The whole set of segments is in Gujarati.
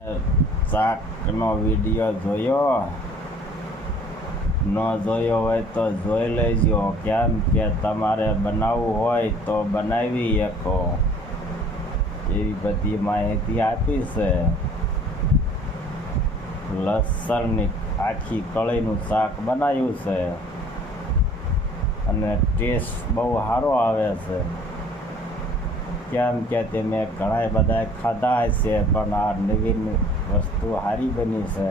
શાકનો વિડીયો જોયો? ન જોયો હોય તો જોઈ લેજો, કેમ કે તમારે બનાવવું હોય તો બનાવી શકો એવી બધી માહિતી આપી છે. લસણની આખી કળીનું શાક બનાવ્યું છે અને ટેસ્ટ બહુ સારો આવે છે. કેમ કે તમે ઘણા બધા ખાધા હશે, પણ આ નવીન વસ્તુ સારી બની છે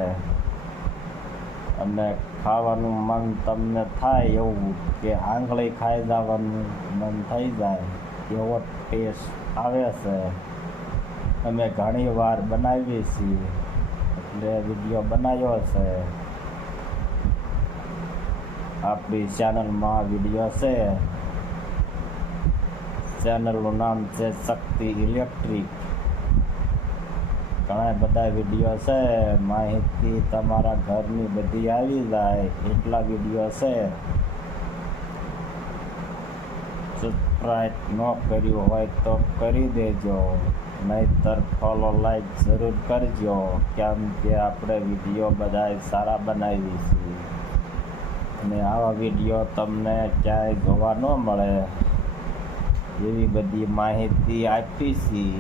અને ખાવાનું મન તમને થાય એવું કે આંગળી ખાઈ જવાનું મન થઈ જાય એવો ટેસ્ટ આવે છે. અમે ઘણી વાર બનાવીએ છીએ એટલે વિડીયો બનાવ્યો છે. આપણી ચેનલમાં વિડીયો છે. ચેનલનું નામ છે શક્તિ ઇલેક્ટ્રિક. ઘણા બધા વિડીયો છે, માહિતી તમારા ઘરની બધી આવી જાય એટલા વિડીયો છે. સબસ્ક્રાઈબ ન કર્યું હોય તો કરી દેજો, નહીંતર ફોલો લાઈક જરૂર કરજો, કેમ કે આપણે વિડીયો બધા સારા બનાવીએ છીએ અને આવા વિડીયો તમને ક્યાંય જોવા ન મળે એવી બધી માહિતી આપી છીએ.